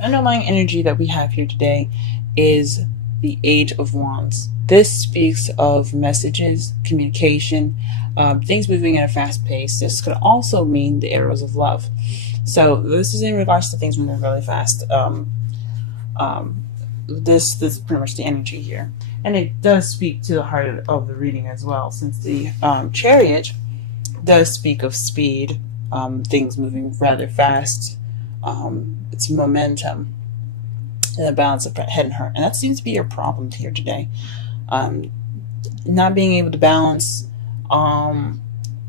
underlying energy that we have here today is the Eight of Wands. This speaks of messages, communication, things moving at a fast pace. This could also mean the arrows of love. So this is in regards to things moving really fast. This is pretty much the energy here, and it does speak to the heart of the reading as well, since the Chariot does speak of speed, things moving rather fast. It's momentum and the balance of head and heart, and that seems to be your problem here today. Not being able to balance, and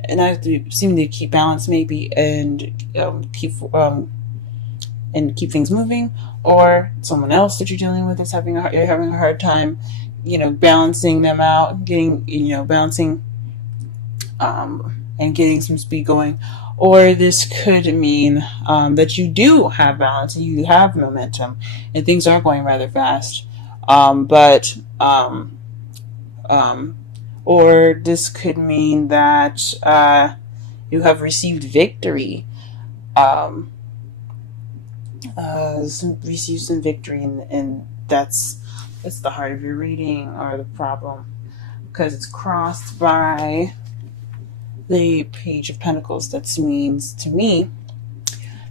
not seeming to keep balance maybe, and keep things moving, or someone else that you're dealing with is you're having a hard time, balancing them out, getting, balancing, and getting some speed going. Or this could mean that you do have balance, and you have momentum, and things are going rather fast. Or this could mean that you have received victory. Receive some victory, and that's the heart of your reading, or the problem, because it's crossed by the Page of Pentacles. That means to me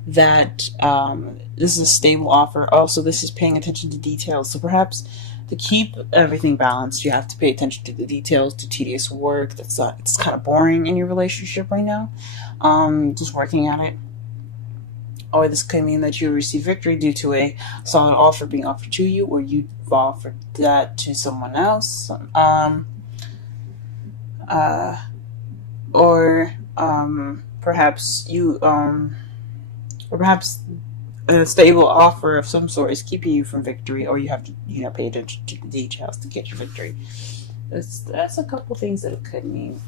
that this is a stable offer. Also, this is paying attention to details. So perhaps to keep everything balanced, you have to pay attention to the details, to tedious work it's kind of boring in your relationship right now. Just working at it. Or this could mean that you receive victory due to a solid offer being offered to you, or you've offered that to someone else. Or perhaps a stable offer of some sort is keeping you from victory, or you have to pay attention to the details to get your victory. That's a couple things that it could mean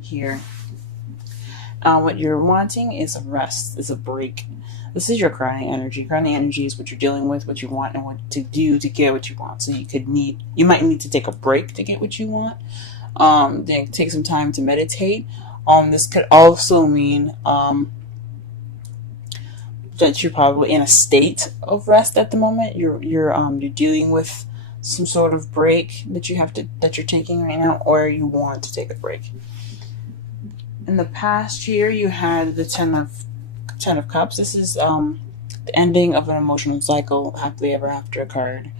here. What you're wanting is a rest, is a break. This is your crowning energy. Crowning energy is what you're dealing with, what you want, and what to do to get what you want. So you might need to take a break to get what you want. Then take some time to meditate. This could also mean that you're probably in a state of rest at the moment. You're dealing with some sort of break that you're taking right now, or you want to take a break. In the past year, you had the Ten of Cups. This is the ending of an emotional cycle, happily ever after card.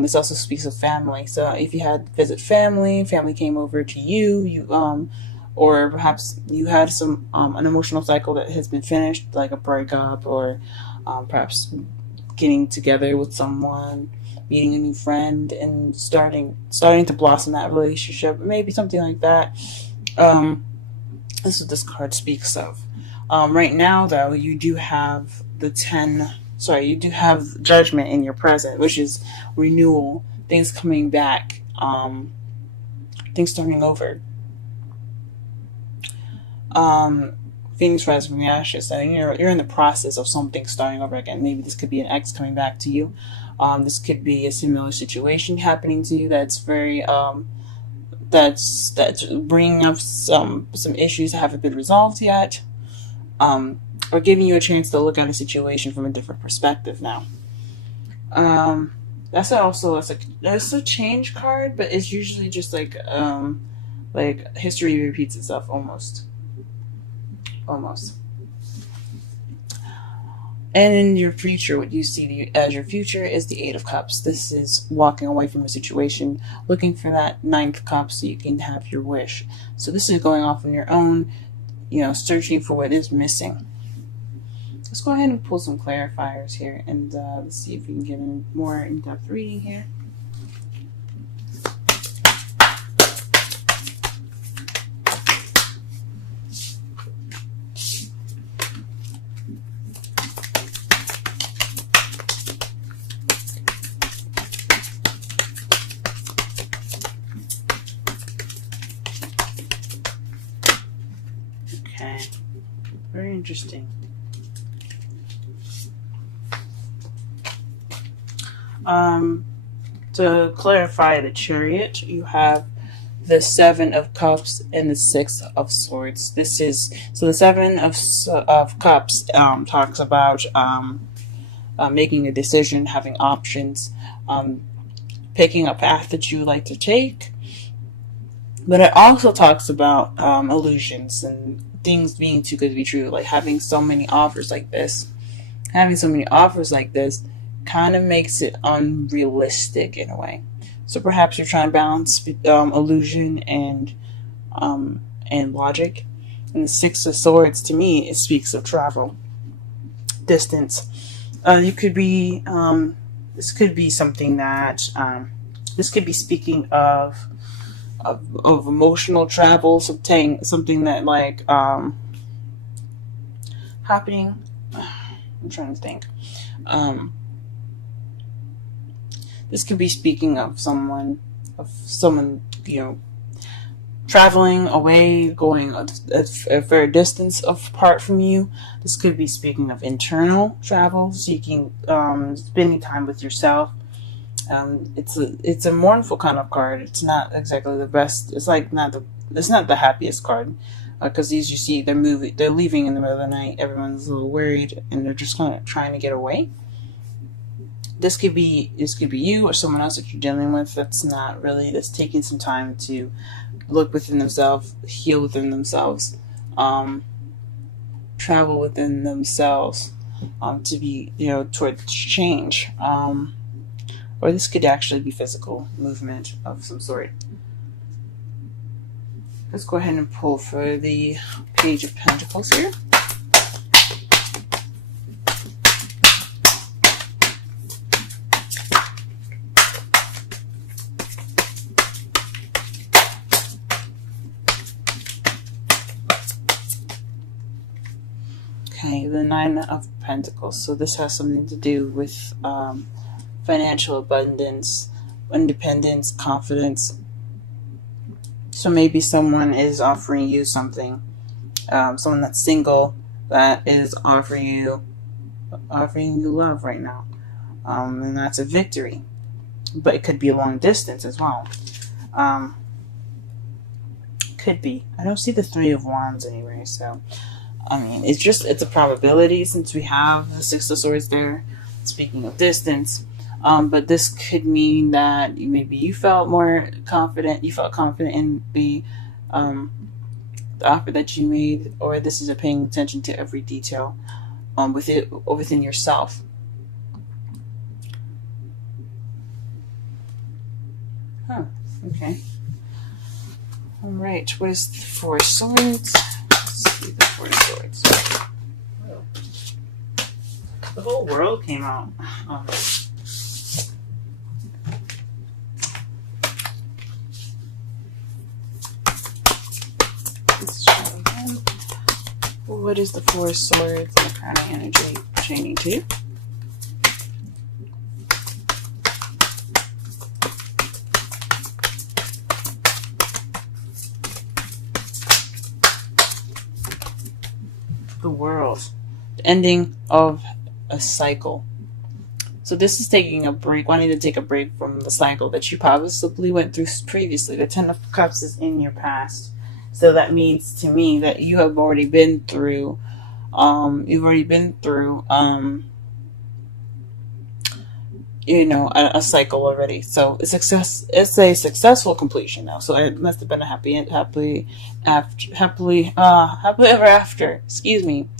This also speaks of family. So if you had visit family came over to you, or perhaps you had some an emotional cycle that has been finished, like a breakup, or perhaps getting together with someone, meeting a new friend, and starting to blossom that relationship, maybe something like that. This is what this card speaks of. Right now, though, you do have you do have Judgment in your present, which is renewal, things coming back, things starting over. Phoenix rising from the ashes. So you're in the process of something starting over again. Maybe this could be an ex coming back to you. This could be a similar situation happening to you that's very that's bringing up some issues that haven't been resolved yet, or giving you a chance to look at a situation from a different perspective now. That's a change card, but it's usually just like history repeats itself almost. And in your future, what you see as your future is the Eight of Cups. This is walking away from a situation, looking for that Ninth Cup so you can have your wish. So this is going off on your own, searching for what is missing. Let's go ahead and pull some clarifiers here, and let's see if we can get a more in-depth reading here. Okay, very interesting. To clarify the Chariot, you have the Seven of Cups and the Six of Swords. The Seven of Cups talks about making a decision, having options, picking a path that you like to take. But it also talks about illusions and things being too good to be true, like having so many offers like this. Having so many offers like this kind of makes it unrealistic in a way. So perhaps you're trying to balance illusion and logic. And the Six of Swords, to me, it speaks of travel, distance. You could be this could be something that this could be speaking of emotional travel, something that like happening. I'm trying to think. This could be speaking of someone, traveling away, going a fair distance apart from you. This could be speaking of internal travel, seeking, spending time with yourself. It's a mournful kind of card. It's not exactly the best. It's not the happiest card, because these, you see, they're leaving in the middle of the night. Everyone's a little worried and they're just kind of trying to get away. This could be you or someone else that you're dealing with that's taking some time to look within themselves, heal within themselves, travel within themselves, to be, towards change. Or this could actually be physical movement of some sort. Let's go ahead and pull for the Page of Pentacles here. Okay, the Nine of Pentacles. So this has something to do with financial abundance, independence, confidence. So maybe someone is offering you something. Someone that's single that is offering you love right now, and that's a victory. But it could be a long distance as well. Could be. I don't see the Three of Wands anyway, so I mean, it's a probability since we have the Six of Swords there. Speaking of distance. But this could mean that maybe you felt more confident. You felt confident in the offer that you made, or this is a paying attention to every detail within yourself. Okay. All right. What is the Four of Swords? Let's see the Four of Swords. The whole world came out. What is the Four of Swords and the Crown of Energy pertaining to? The World. The ending of a cycle. So this is taking a break, wanting to take a break from the cycle that you possibly went through previously. The Ten of Cups is in your past. So that means to me that you have already been through, a cycle already. So it's a successful completion now. So it must have been a happily ever after. Excuse me.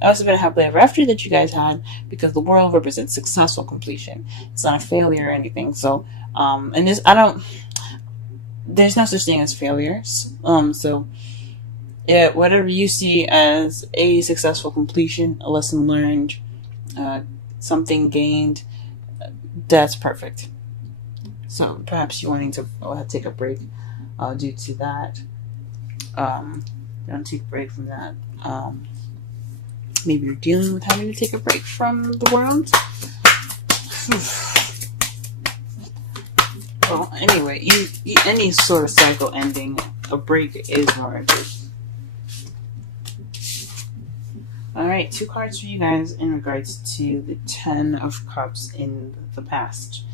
That must have been a happily ever after that you guys had, because the world represents successful completion. It's not a failure or anything. So, there's no such thing as failures. So, yeah, whatever you see as a successful completion, a lesson learned, something gained, that's perfect. So perhaps you're wanting to take a break due to that. Don't take a break from that. Maybe you're dealing with having to take a break from the world. Well, anyway, any sort of cycle ending, a break is warranted. Alright, 2 cards for you guys in regards to the Ten of Cups in the past.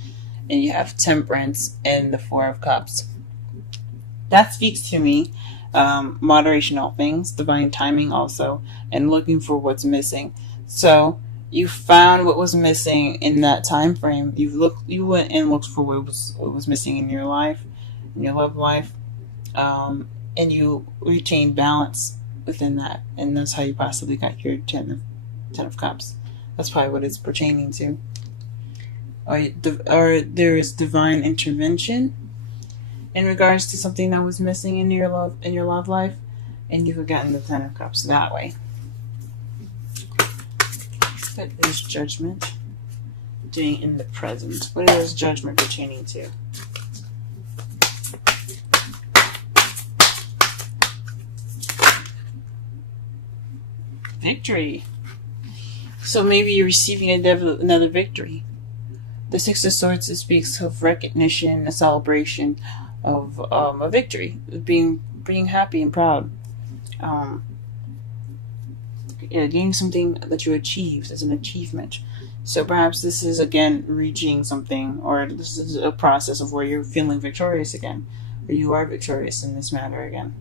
And you have Temperance and the Four of Cups. That speaks to me, moderation all things, divine timing also, and looking for what's missing. So, You found what was missing in that time frame. You went and looked for what was missing in your life, in your love life, and you retained balance within that, and that's how you possibly got your ten of cups. That's probably what it's pertaining to. Or there is divine intervention in regards to something that was missing in your love life, and you've gotten the Ten of Cups that way. What is judgment doing in the present? What is judgment pertaining to? Victory. So maybe you're receiving another victory. The Six of Swords speaks of recognition, a celebration of a victory, being happy and proud. Getting something that you achieved as an achievement. So perhaps this is again reaching something, or this is a process of where you're feeling victorious again, or you are victorious in this matter again.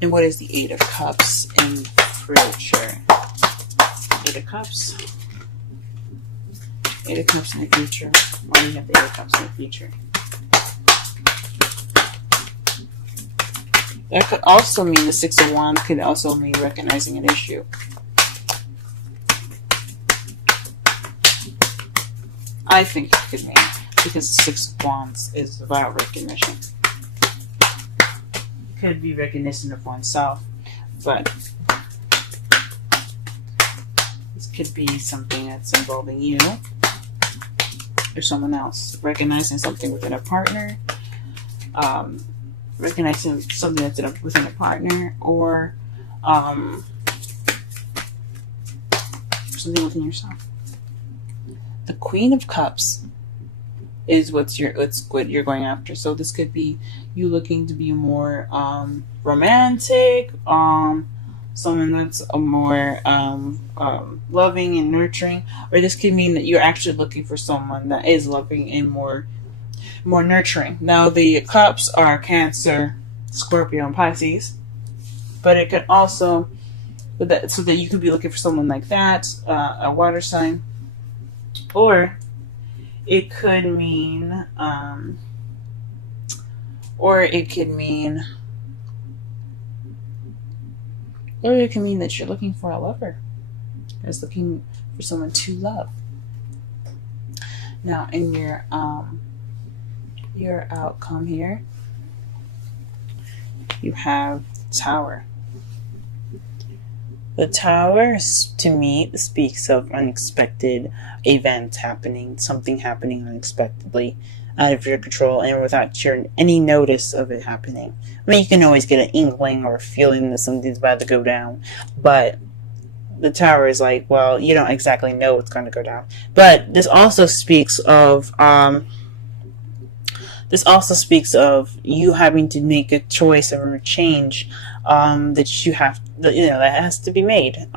And what is the Eight of Cups in future? Eight of Cups. Eight of Cups in the future. Why do you have the Eight of Cups in the future? That could also mean the Six of Wands could also mean recognizing an issue. I think it could mean, because the Six of Wands is about recognition. It could be recognition of oneself, but this could be something that's involving you or someone else. Recognizing something within a partner, recognizing something that's within a partner, or something within yourself. The Queen of Cups is what you're going after. So this could be you looking to be more romantic, someone that's a more loving and nurturing, or this could mean that you're actually looking for someone that is loving and more nurturing. Now the cups are Cancer, Scorpio, and Pisces, but it could also, so that you could be looking for someone like that, a water sign, or it could mean, that you're looking for a lover, is looking for someone to love. Now in your outcome here, you have Tower. The Tower, to me, speaks of unexpected events happening, something happening unexpectedly, out of your control, and without any notice of it happening. I mean, you can always get an inkling or a feeling that something's about to go down, but the Tower is like, well, you don't exactly know what's going to go down. But this also speaks of you having to make a choice or a change that has to be made.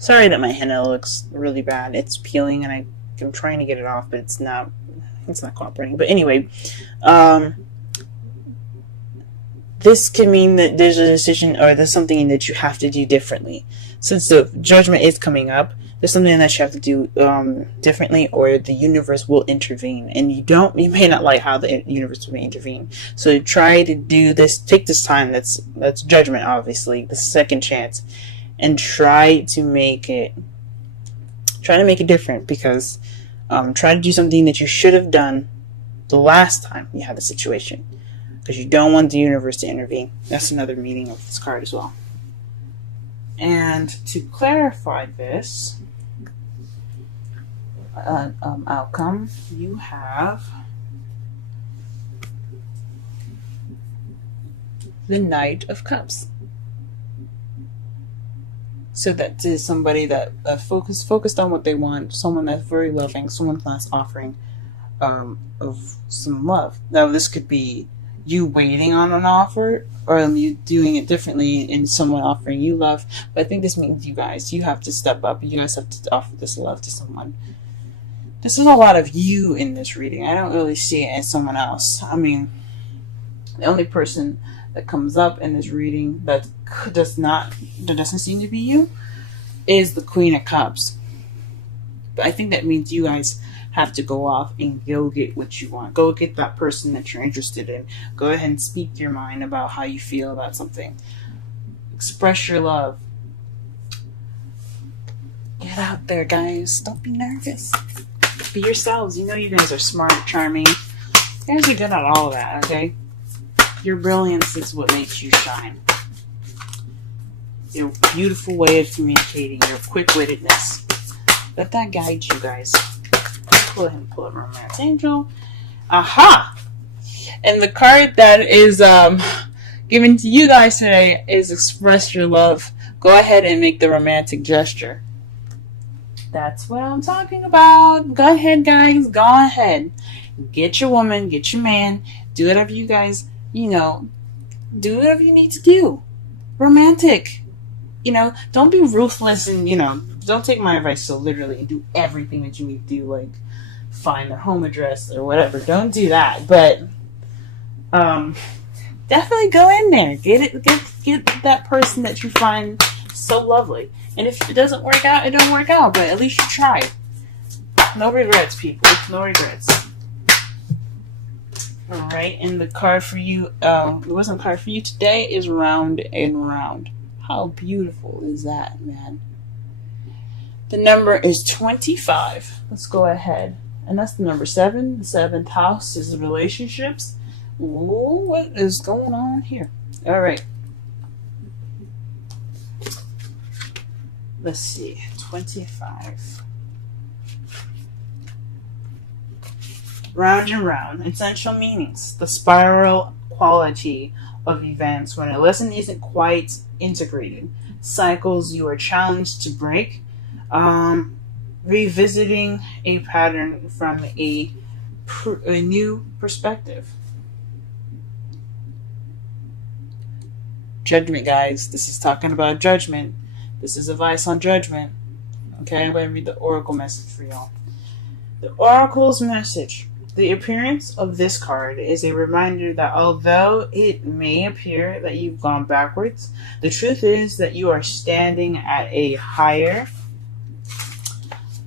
Sorry that my henna looks really bad. It's peeling and I'm trying to get it off, but it's not cooperating. But anyway, this could mean that there's a decision or there's something that you have to do differently. Since the judgment is coming up, there's something that you have to do differently, or the universe will intervene. And you may not like how the universe will intervene. So try to do this, take this time, that's judgment, obviously, the second chance, and try to make it different, because try to do something that you should have done the last time you had the situation, because you don't want the universe to intervene. That's another meaning of this card as well. And to clarify this outcome, you have the Knight of Cups. So that is somebody that focused on what they want, someone that's very loving, someone that's offering of some love. Now this could be you waiting on an offer, or you doing it differently and someone offering you love. But I think this means you have to step up. You guys have to offer this love to someone. This is a lot of you in this reading. I don't really see it as someone else. I mean, the only person that comes up in this reading that doesn't seem to be you is the Queen of Cups. But I think that means you guys have to go off and go get what you want. Go get that person that you're interested in. Go ahead and speak your mind about how you feel about something. Express your love. Get out there, guys. Don't be nervous. Be yourselves. You know you guys are smart, charming. You guys are good at all of that, okay? Your brilliance is what makes you shine. Your beautiful way of communicating, your quick-wittedness. Let that guide you guys. Pull a romance angel. Aha! And the card that is given to you guys today is express your love. Go ahead and make the romantic gesture. That's what I'm talking about. Go ahead, guys. Go ahead. Get your woman, get your man. Do whatever you guys, do whatever you need to do. Romantic. Don't be ruthless and, don't take my advice so literally and do everything that you need to do, like find their home address or whatever. Don't do that. But definitely go in there. Get that person that you find so lovely. And if it doesn't work out, it don't work out. But at least you tried. No regrets, people. No regrets. Alright, and the card for you, the wisdom card for you today is Round and Round. How beautiful is that, man? The number is 25. Let's go ahead. And that's the number 7. The 7th house is relationships. Ooh, what is going on here? Alright. Let's see. 25. Round and round. Essential meanings. The spiral quality of events when a lesson isn't quite integrated. Cycles you are challenged to break. Revisiting a pattern from a new perspective. Judgment, guys. This is talking about judgment. This is advice on judgment. Okay, I'm going to read the oracle message for y'all. The oracle's message. The appearance of this card is a reminder that although it may appear that you've gone backwards, the truth is that you are standing at a higher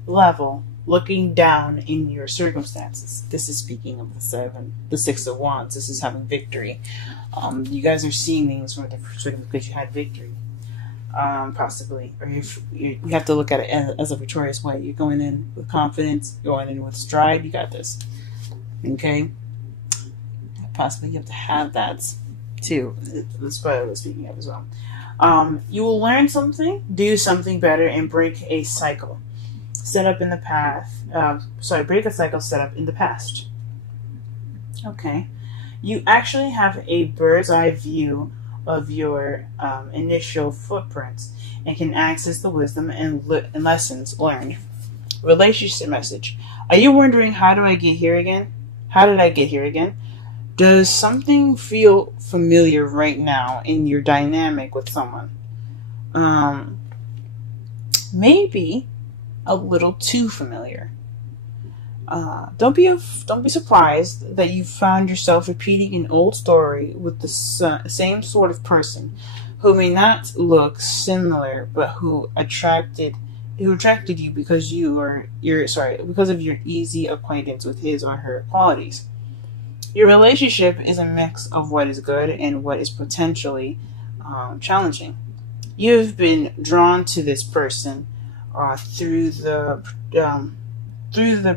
level, looking down in your circumstances. This is speaking of the 6 of Wands. This is having victory. You guys are seeing things from a different perspective because you had victory. Possibly, or you have to look at it as a victorious way. You're going in with confidence, going in with stride. You got this. Okay, possibly you have to have that too. That's what I was speaking of as well. You will learn something, do something better, and break a cycle set up in the past. Break a cycle set up in the past. Okay, you actually have a bird's eye view of your initial footprints and can access the wisdom and lessons learned. Relationship message. Are you wondering, how do I get here again? How did I get here again? Does something feel familiar right now in your dynamic with someone? Maybe a little too familiar. Don't be surprised that you found yourself repeating an old story with the same sort of person who may not look similar, but who attracted you because because of your easy acquaintance with his or her qualities. Your relationship is a mix of what is good and what is potentially challenging. You've been drawn to this person through the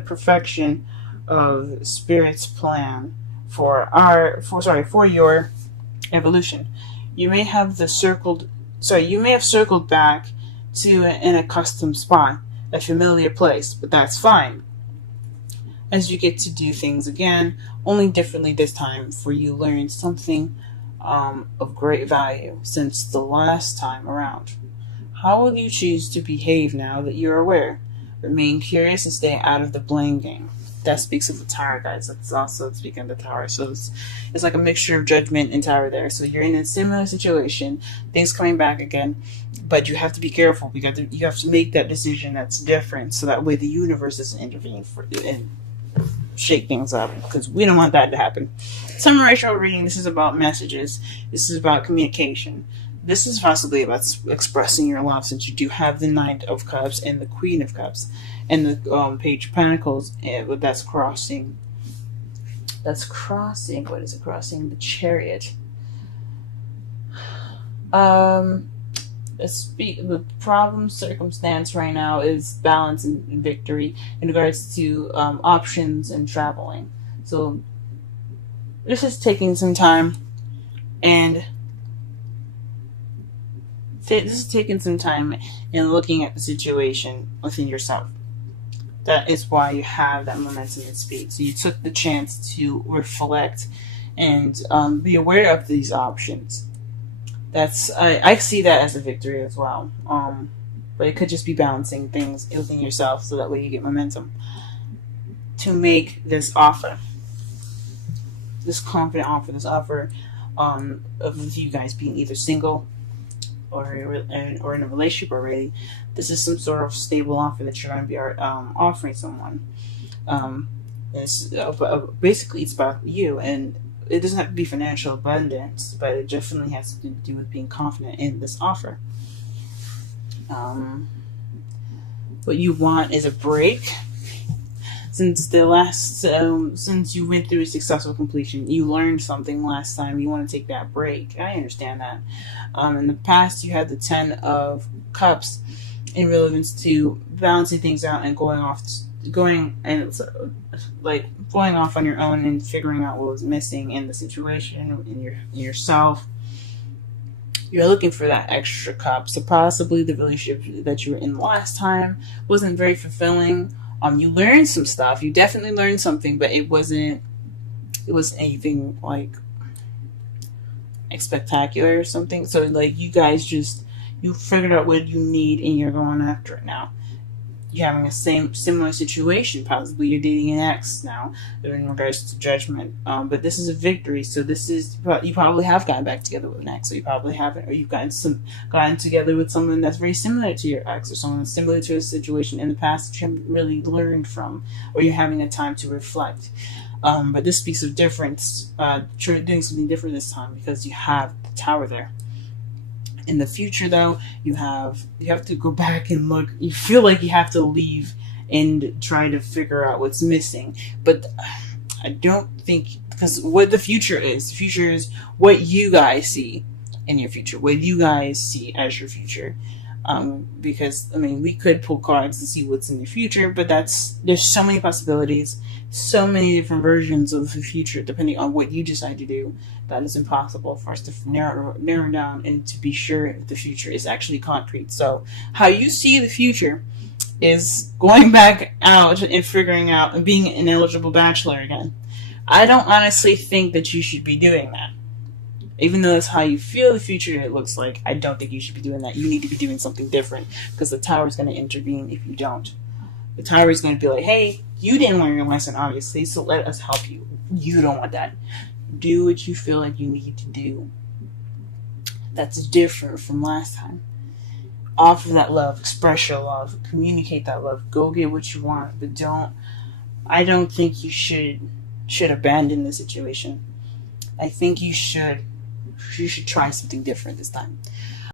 perfection of Spirit's plan for your evolution. You may have circled back to an accustomed spot, a familiar place, but that's fine, as you get to do things again, only differently this time, for you learned something of great value since the last time around. How will you choose to behave now that you're aware? Remain curious and stay out of the blame game. That speaks of the Tower, guys. That's also speaking of the Tower. So it's like a mixture of Judgment and Tower there. So you're in a similar situation, things coming back again, but you have to be careful. You have to make that decision that's different, so that way the universe doesn't intervene and shake things up, because we don't want that to happen. Summary reading. This is about messages. This is about communication. this is possibly about expressing your love, since you do have the Knight of Cups and the Queen of Cups and the Page of Pentacles. And that's crossing. That's crossing. What is it crossing? The Chariot. The problem circumstance right now is balance and victory in regards to options and traveling. So this is taking some time, and looking at the situation within yourself. That is why you have that momentum and speed. So you took the chance to reflect and be aware of these options. I see that as a victory as well. But it could just be balancing things within yourself, so that way you get momentum to make this offer, this confident offer, this offer of you guys being either single or in a relationship already. This is some sort of stable offer that you're going to be offering someone. Basically, it's about you, and it doesn't have to be financial abundance, but it definitely has to do with being confident in this offer. What you want is a break. Since since you went through a successful completion, you learned something last time. You want to take that break. I understand that. In the past, you had the 10 of Cups in relevance to balancing things out and going off on your own and figuring out what was missing in the situation, in yourself. You're looking for that extra cup. So possibly the relationship that you were in last time wasn't very fulfilling. You learned some stuff. You definitely learned something, but it wasn't anything like spectacular or something. So like you guys you figured out what you need and you're going after it now. You're having a similar situation. Possibly you're dating an ex now in regards to judgment. But this is a victory. So you probably have gotten back together with an ex, or you probably haven't, or you've gotten together with someone that's very similar to your ex, or someone that's similar to a situation in the past that you haven't really learned from, or you're having a time to reflect. But this speaks of difference. You're doing something different this time because you have the Tower there. In the future, though, you have to go back and look. You feel like you have to leave and try to figure out what's missing. But I don't think, because what the future is what you guys see in your future, what you guys see as your future. Because, I mean, we could pull cards to see what's in the future, but there's so many possibilities, so many different versions of the future, depending on what you decide to do, that it's impossible for us to narrow down and to be sure if the future is actually concrete. So how you see the future is going back out and figuring out and being an eligible bachelor again. I don't honestly think that you should be doing that. Even though that's how you feel the future it looks like, I don't think you should be doing that. You need to be doing something different, because the Tower is going to intervene if you don't. The Tower is going to be like, hey, you didn't learn your lesson, obviously, so let us help you. You don't want that. Do what you feel like you need to do. That's different from last time. Offer that love. Express your love. Communicate that love. Go get what you want, but I don't think you should abandon the situation. I think you should try something different this time.